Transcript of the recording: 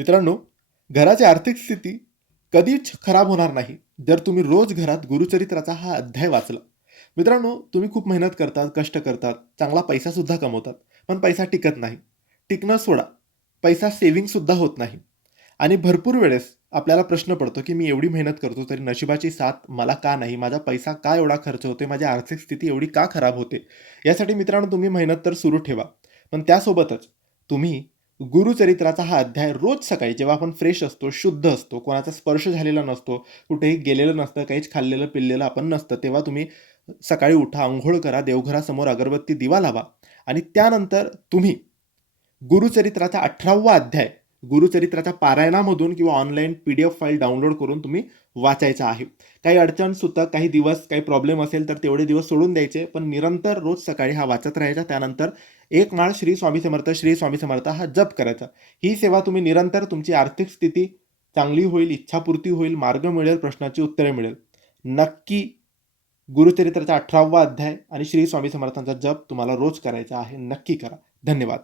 मित्रांनो, घराची आर्थिक स्थिती कधीच खराब होणार नाही, जर तुम्ही रोज घरात गुरुचरित्राचा हा अध्याय वाचला. मित्रांनो, तुम्ही खूप मेहनत करतात, कष्ट करतात, चांगला पैसासुद्धा कमवतात, पण पैसा टिकत नाही. टिकणं सोडा, पैसा सेव्हिंगसुद्धा होत नाही आणि भरपूर वेळेस आपल्याला प्रश्न पडतो, की मी एवढी मेहनत करतो, तरी नशिबाची साथ मला का नाही? माझा पैसा का एवढा खर्च होतोय? माझी आर्थिक स्थिती एवढी का खराब होते? यासाठी मित्रांनो, तुम्ही मेहनत तर सुरू ठेवा, पण त्यासोबतच तुम्ही गुरुचरित्राचा हा अध्याय रोज सकाळी जेव्हा आपण फ्रेश असतो, शुद्ध असतो, कोणाचा स्पर्श झालेला नसतो, कुठेही गेलेलं नसतं, काहीच खाल्लेलं-पिल्लेलं आपण नसतं, तेव्हा तुम्ही सकाळी उठा, अंघोळ करा, देवघरासमोर अगरबत्ती दिवा लावा आणि त्यानंतर तुम्ही गुरुचरित्राचा 18वा अध्याय गुरुचरित्राच्या पारायणामधून किंवा ऑनलाईन पी-डी-एफ फाईल डाउनलोड करून तुम्ही वाचायचा आहे. काही अडचण सुद्धा, काही दिवस, काही प्रॉब्लेम असेल तर तेवढे दिवस सोडून द्यायचे, पण निरंतर रोज सकाळी हा वाचत राहायचा. त्यानंतर एक माळ श्री स्वामी समर्थ, श्री स्वामी समर्थ हा जप करायचा. ही सेवा तुम्ही निरंतर तुमची आर्थिक स्थिती चांगली होईल, इच्छापूर्ती होईल, मार्ग मिळेल, प्रश्नाची उत्तरे मिळेल. नक्की गुरुचरित्राचा 18वा अध्याय आणि श्री स्वामी समर्थांचा जप तुम्हाला रोज करायचा आहे. नक्की करा. धन्यवाद.